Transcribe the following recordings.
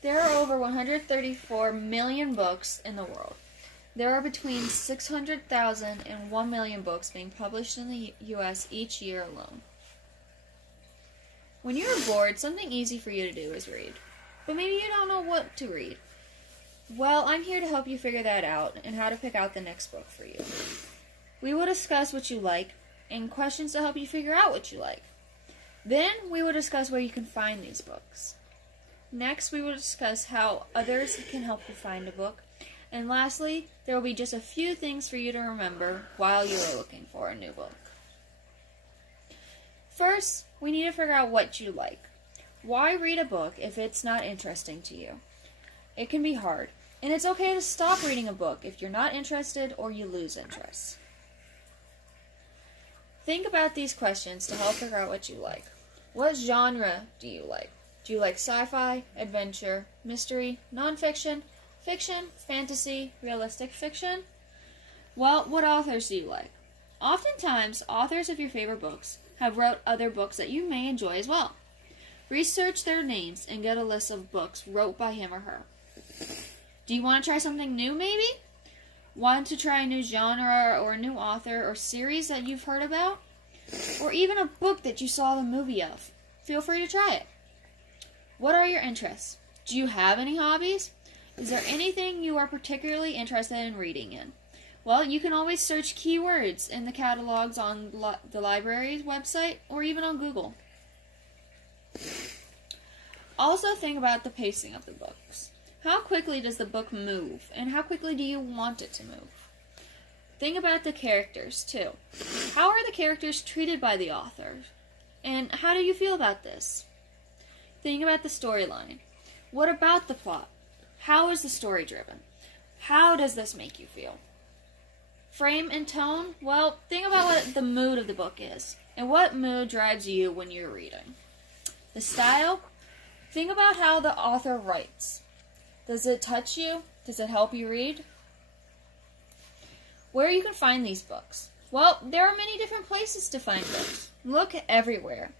There are over 134 million books in the world. There are between 600,000 and 1 million books being published in the U.S. each year alone. When you're bored, something easy for you to do is read. But maybe you don't know what to read. Well, I'm here to help you figure that out and how to pick out the next book for you. We will discuss what you like and questions to help you figure out what you like. Then we will discuss where you can find these books. Next, we will discuss how others can help you find a book. And lastly, there will be just a few things for you to remember while you are looking for a new book. First, we need to figure out what you like. Why read a book if it's not interesting to you? It can be hard, and it's okay to stop reading a book if you're not interested or you lose interest. Think about these questions to help figure out what you like. What genre do you like? Do you like sci-fi, adventure, mystery, nonfiction, fiction, fantasy, realistic fiction? Well, what authors do you like? Oftentimes, authors of your favorite books have wrote other books that you may enjoy as well. Research their names and get a list of books wrote by him or her. Do you want to try something new, maybe? Want to try a new genre or a new author or series that you've heard about? Or even a book that you saw the movie of? Feel free to try it. What are your interests? Do you have any hobbies? Is there anything you are particularly interested in reading in? Well, you can always search keywords in the catalogs on the library's website or even on Google. Also think about the pacing of the books. How quickly does the book move, and how quickly do you want it to move? Think about the characters, too. How are the characters treated by the author? And how do you feel about this? Think about the storyline. What about the plot? How is the story driven? How does this make you feel? Frame and tone? Well, think about what the mood of the book is, and what mood drives you when you're reading. The style? Think about how the author writes. Does it touch you? Does it help you read? Where you can find these books? Well, there are many different places to find books. Look everywhere.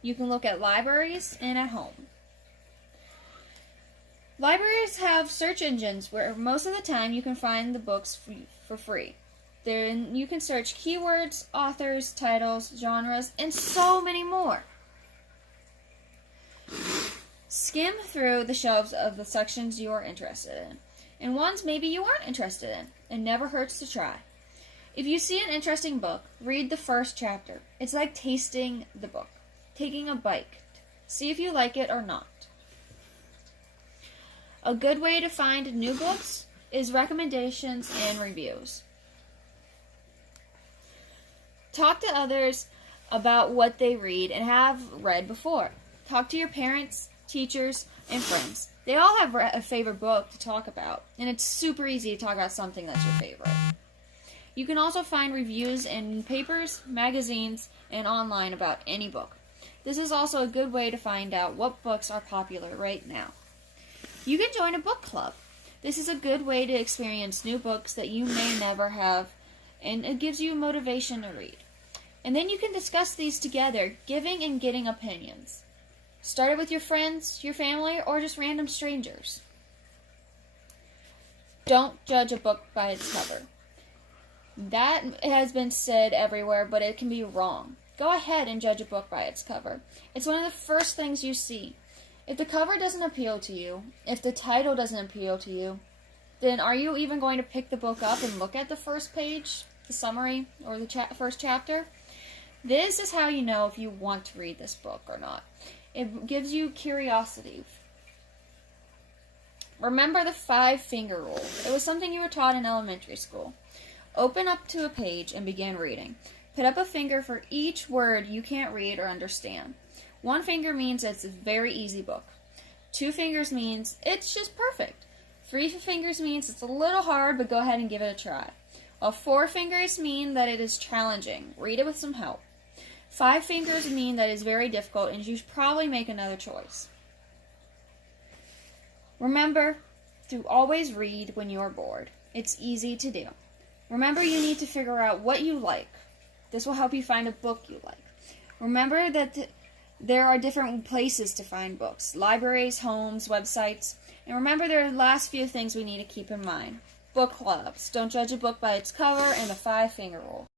You can look at libraries and at home. Libraries have search engines where most of the time you can find the books for free. Then you can search keywords, authors, titles, genres, and so many more. Skim through the shelves of the sections you are interested in, and ones maybe you aren't interested in. It never hurts to try. If you see an interesting book, read the first chapter. It's like tasting the book, taking a bite. See if you like it or not. A good way to find new books is recommendations and reviews. Talk to others about what they read and have read before. Talk to your parents, teachers, and friends. They all have a favorite book to talk about, and it's super easy to talk about something that's your favorite. You can also find reviews in papers, magazines, and online about any book. This is also a good way to find out what books are popular right now. You can join a book club. This is a good way to experience new books that you may never have, and it gives you motivation to read. And then you can discuss these together, giving and getting opinions. Start it with your friends, your family, or just random strangers. Don't judge a book by its cover. That has been said everywhere, but it can be wrong. Go ahead and judge a book by its cover. It's one of the first things you see. If the cover doesn't appeal to you, if the title doesn't appeal to you, then are you even going to pick the book up and look at the first page, the summary, or the first chapter? This is how you know if you want to read this book or not. It gives you curiosity. Remember the 5-finger rule. It was something you were taught in elementary school. Open up to a page and begin reading. Put up a finger for each word you can't read or understand. 1 finger means it's a very easy book. 2 fingers means it's just perfect. 3 fingers means it's a little hard, but go ahead and give it a try. While 4 fingers mean that it is challenging. Read it with some help. 5 fingers mean that it's very difficult and you should probably make another choice. Remember to always read when you are bored. It's easy to do. Remember you need to figure out what you like. This will help you find a book you like. Remember that There are different places to find books: libraries, homes, websites. And remember, there are the last few things we need to keep in mind. Book clubs. Don't judge a book by its cover, and the 5-finger rule.